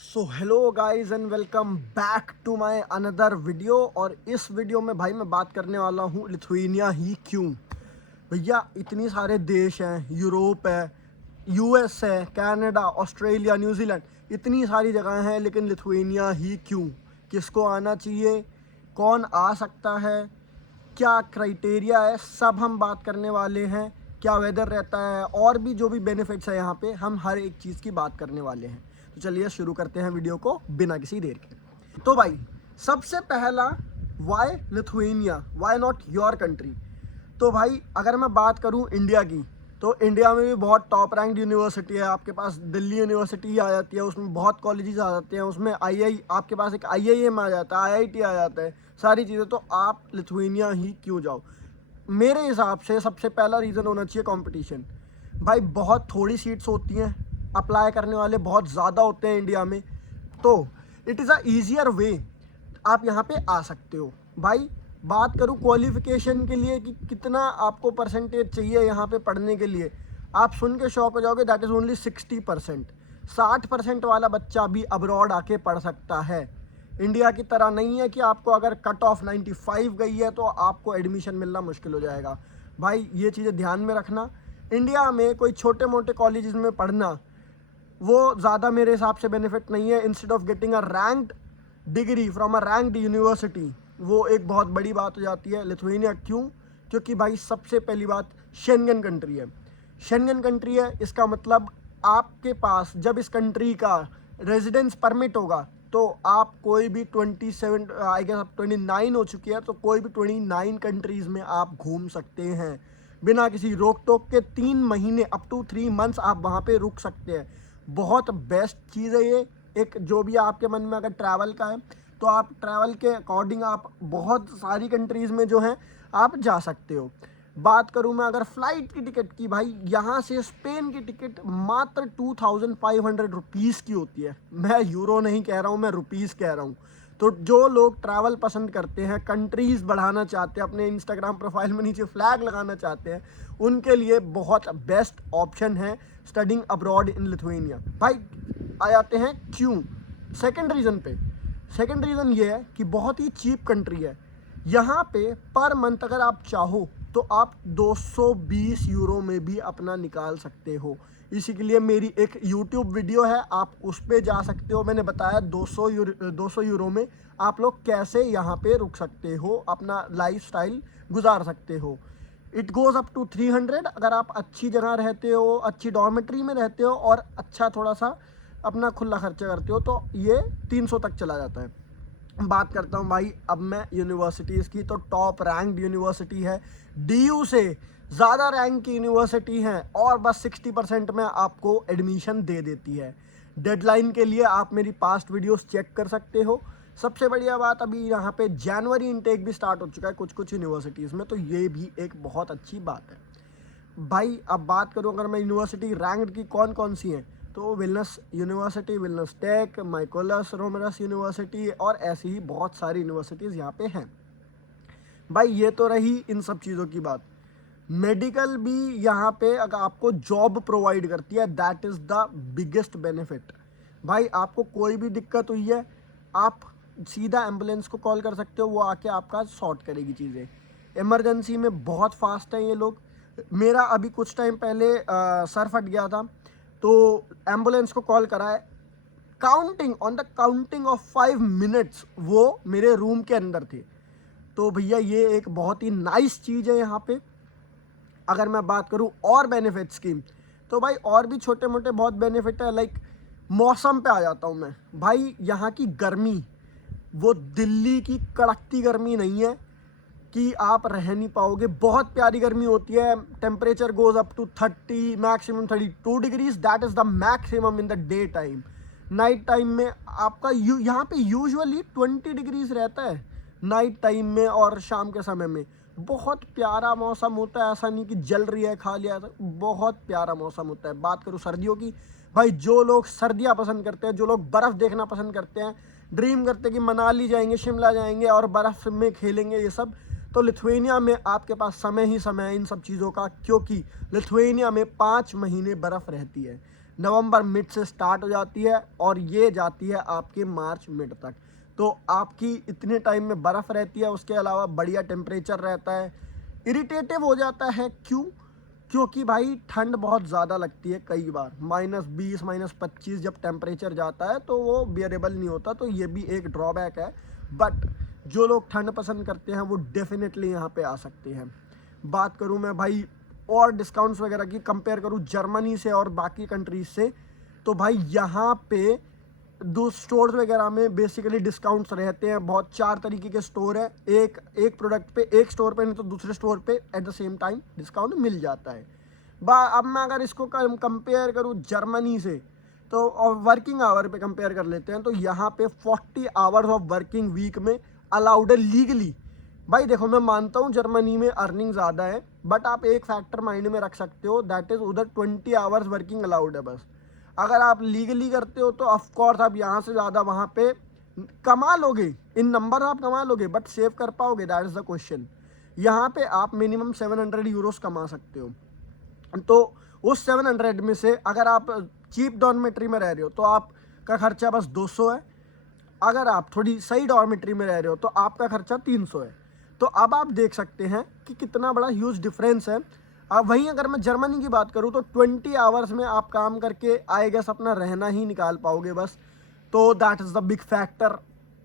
So hello guys and welcome back to my another video. और इस video में भाई मैं बात करने वाला हूँ लिथुआनिया ही क्यों। भैया इतनी सारे देश हैं, यूरोप है, यूएस है, कनाडा, ऑस्ट्रेलिया, न्यूजीलैंड, इतनी सारी जगह हैं, लेकिन लिथुआनिया ही क्यों। किसको आना चाहिए, कौन आ सकता है, क्या क्राइटेरिया है, सब हम बात करने वाले हैं। क्या वेदर रहता है और भी जो भी बेनिफिट्स है यहाँ पे, हम हर एक चीज़ की बात करने वाले हैं। तो चलिए शुरू करते हैं वीडियो को बिना किसी देर के। तो भाई सबसे पहला, why Lithuania, why not your country. तो भाई अगर मैं बात करूँ इंडिया की, तो इंडिया में भी बहुत टॉप रैंक यूनिवर्सिटी है। आपके पास दिल्ली यूनिवर्सिटी आ जाती है, उसमें बहुत कॉलेजेस आ जाते हैं, उसमें आपके पास एक आईआईएम आ जाता है, आईआईटी आ जाता है, सारी चीज़ें। तो आप लिथुआनिया ही क्यों जाओ। मेरे हिसाब से सबसे पहला रीज़न होना चाहिए कंपटीशन। भाई बहुत थोड़ी सीट्स होती हैं, अप्लाई करने वाले बहुत ज़्यादा होते हैं इंडिया में, तो इट इज़ अ ईजियर वे, आप यहाँ पे आ सकते हो। भाई बात करूँ क्वालिफिकेशन के लिए कि कितना आपको परसेंटेज चाहिए यहाँ पे पढ़ने के लिए, आप सुन के शौक हो जाओगे। That is only 60%। 60% वाला बच्चा भी अब्रॉड आके पढ़ सकता है। इंडिया की तरह नहीं है कि आपको अगर कट ऑफ 95 गई है तो आपको एडमिशन मिलना मुश्किल हो जाएगा। भाई ये चीज़ें ध्यान में रखना। इंडिया में कोई छोटे मोटे कॉलेजेस में पढ़ना वो ज़्यादा मेरे हिसाब से बेनिफिट नहीं है। Instead of getting a ranked degree from a ranked university, वो एक बहुत बड़ी बात हो जाती है। लिथुआनिया क्यों? क्योंकि भाई सबसे पहली बात, शेंगन कंट्री है। शेंगन कंट्री है, इसका मतलब आपके पास जब इस कंट्री का रेजिडेंस परमिट होगा तो आप कोई भी 27, आई गेस अब 29 हो चुकी है, तो कोई भी 29 कंट्रीज़ में आप घूम सकते हैं बिना किसी रोक टोक के। 3 महीने, अप टू 3 मंथ्स आप वहाँ पे रुक सकते हैं। बहुत बेस्ट चीज़ है ये। एक जो भी आपके मन में अगर ट्रैवल का है, तो आप ट्रैवल के अकॉर्डिंग आप बहुत सारी कंट्रीज़ में जो है आप जा सकते हो। बात करूं मैं अगर फ़्लाइट की टिकट की, भाई यहाँ से स्पेन की टिकट मात्र 2500 रुपीज़ की होती है। मैं यूरो नहीं कह रहा हूँ, मैं रुपीज़ कह रहा हूँ। तो जो लोग ट्रैवल पसंद करते हैं, कंट्रीज़ बढ़ाना चाहते हैं, अपने इंस्टाग्राम प्रोफाइल में नीचे फ्लैग लगाना चाहते हैं, उनके लिए बहुत बेस्ट ऑप्शन है स्टडिंग अब्रॉड इन लिथुआनिया। भाई आ जाते हैं क्यों सेकंड रीज़न पे। सेकंड रीज़न ये है कि बहुत ही चीप कंट्री है। यहाँ पे पर मंथ अगर आप चाहो तो आप 220 यूरो में भी अपना निकाल सकते हो। इसी के लिए मेरी एक यूट्यूब वीडियो है, आप उस पर जा सकते हो। मैंने बताया 200 यूरो में आप लोग कैसे यहाँ पे रुक सकते हो, अपना लाइफस्टाइल गुजार सकते हो। इट गोज़ अप टू 300 अगर आप अच्छी जगह रहते हो, अच्छी डॉर्मेट्री में रहते हो और अच्छा थोड़ा सा अपना खुला खर्चा करते हो, तो ये 300 तक चला जाता है। बात करता हूँ भाई अब मैं यूनिवर्सिटीज़ की, तो टॉप रैंक्ड यूनिवर्सिटी है, डीयू से ज़्यादा रैंक की यूनिवर्सिटी हैं, और बस 60% में आपको एडमिशन दे देती है। डेडलाइन के लिए आप मेरी पास्ट वीडियोस चेक कर सकते हो। सबसे बढ़िया बात, अभी यहाँ पे जनवरी इनटेक भी स्टार्ट हो चुका है कुछ कुछ यूनिवर्सिटीज़ में, तो ये भी एक बहुत अच्छी बात है। भाई अब बात करूँ अगर मैं यूनिवर्सिटी रैंक्ड की कौन कौन सी हैं, तो Vilnius University, Vilnius Tech, Mykolas Romeris University, और ऐसी ही बहुत सारी यूनिवर्सिटीज़ यहाँ पे हैं। भाई ये तो रही इन सब चीज़ों की बात। मेडिकल भी यहाँ पे अगर आपको जॉब प्रोवाइड करती है, that is the biggest benefit. भाई आपको कोई भी दिक्कत हुई है, आप सीधा एम्बुलेंस को कॉल कर सकते हो, वो आके आपका सॉर्ट करेगी चीज़ें। इमरजेंसी में बहुत फास्ट हैं ये लोग। मेरा अभी कुछ टाइम पहले सर फट गया था, तो एम्बुलेंस को कॉल करा है, counting on the counting of 5 minutes वो मेरे रूम के अंदर थे। तो भैया ये एक बहुत ही नाइस चीज़ है यहाँ पे। अगर मैं बात करूँ और बेनिफिट्स की, तो भाई और भी छोटे मोटे बहुत बेनिफिट है। लाइक मौसम पे आ जाता हूँ मैं। भाई यहाँ की गर्मी वो दिल्ली की कड़कती गर्मी नहीं है कि आप रह नहीं पाओगे। बहुत प्यारी गर्मी होती है, temperature goes up to 30, maximum 32 degrees, that is the maximum in the day time. Night time में आपका यहाँ पे यूजुअली 20 डिग्रीज रहता है नाइट टाइम में, और शाम के समय में बहुत प्यारा मौसम होता है। ऐसा नहीं कि जल रही है खा लिया, बहुत प्यारा मौसम होता है। बात करूँ सर्दियों की, भाई जो लोग सर्दियाँ पसंद करते हैं, जो लोग बर्फ़ देखना पसंद करते हैं, ड्रीम करते हैं कि मनाली जाएंगे, शिमला जाएंगे और बर्फ़ में खेलेंगे ये सब, तो लिथुआनिया में आपके पास समय ही समय है इन सब चीज़ों का, क्योंकि लिथुआनिया में 5 महीने बर्फ़ रहती है। नवंबर मिड से स्टार्ट हो जाती है और ये जाती है आपके मार्च मिड तक। तो आपकी इतने टाइम में बर्फ़ रहती है, उसके अलावा बढ़िया टेम्परेचर रहता है। इरिटेटिव हो जाता है क्यों? क्योंकि भाई ठंड बहुत ज़्यादा लगती है, कई बार -20 -25 जब टेम्परेचर जाता है तो वो बियरेबल नहीं होता, तो ये भी एक ड्रॉबैक है। बट जो लोग ठंड पसंद करते हैं वो डेफिनेटली यहाँ पे आ सकते हैं। बात करूँ मैं भाई और डिस्काउंट्स वगैरह की, कंपेयर करूँ जर्मनी से और बाकी कंट्रीज से, तो भाई यहाँ पे दो स्टोर्स वगैरह में बेसिकली डिस्काउंट्स रहते हैं बहुत। 4 तरीके के स्टोर है, एक प्रोडक्ट पे, एक स्टोर पे नहीं तो दूसरे स्टोर पे at the same time discount मिल जाता है। अब मैं अगर इसको कंपेयर करूँ जर्मनी से, तो और वर्किंग आवर पे कंपेयर कर लेते हैं, तो यहाँ पे 40 आवर्स ऑफ वर्किंग वीक में अलाउड है लीगली। भाई देखो, मैं मानता हूँ जर्मनी में अर्निंग ज़्यादा है, बट आप एक फैक्टर माइंड में रख सकते हो, दैट इज़ उधर 20 आवर्स वर्किंग अलाउड है बस। अगर आप लीगली करते हो तो ऑफ कोर्स आप यहाँ से ज़्यादा वहाँ पे कमा लोगे, इन नंबर आप कमा लोगे, बट सेव कर पाओगे, दैट इज़ द क्वेश्चन। यहाँ पे आप मिनिमम 700 यूरोस कमा सकते हो। तो उस 700 में से अगर आप चीप डॉर्मेट्री में रह रहे हो तो आपका खर्चा बस 200 है। अगर आप थोड़ी सही डॉर्मेट्री में रह रहे हो तो आपका खर्चा 300 है। तो अब आप देख सकते हैं कि कितना बड़ा ह्यूज डिफरेंस है। अब वहीं अगर मैं जर्मनी की बात करूं तो 20 आवर्स में आप काम करके आई गेस अपना रहना ही निकाल पाओगे बस। तो that is the big factor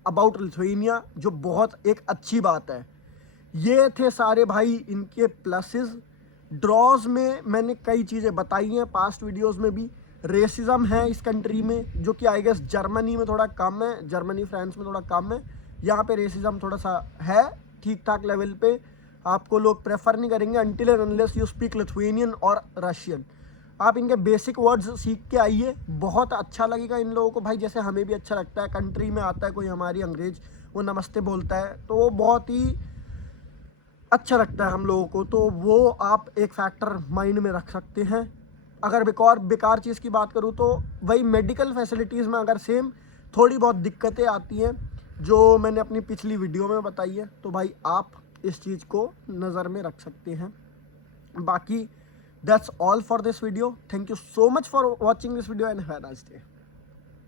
about Lithuania, जो बहुत एक अच्छी बात है। ये थे सारे भाई इनके प्लसेस। ड्रॉज में मैंने कई चीज़ें बताई हैं पास्ट वीडियोस में भी। रेसिज्म है इस कंट्री में, जो कि आई गेस जर्मनी में थोड़ा कम है, जर्मनी फ्रांस में थोड़ा कम है। यहाँ पे रेसिज्म थोड़ा सा है ठीक ठाक लेवल पे। आपको लोग प्रेफर नहीं करेंगे until and unless you speak Lithuanian और रशियन। आप इनके बेसिक वर्ड्स सीख के आइए, बहुत अच्छा लगेगा इन लोगों को भाई, जैसे हमें भी अच्छा लगता है। कंट्री में आता है कोई हमारी अंग्रेज, वो नमस्ते बोलता है तो वो बहुत ही अच्छा लगता है हम लोगों को। तो वो आप एक फैक्टर माइंड में रख सकते हैं। अगर बेकार चीज़ की बात करूँ तो वही मेडिकल फैसिलिटीज़ में अगर सेम थोड़ी बहुत दिक्कतें आती हैं, जो मैंने अपनी पिछली वीडियो में बताई है, तो भाई आप इस चीज़ को नज़र में रख सकते हैं। बाकी that's all for this video. Thank you so much for watching this video and have a nice day.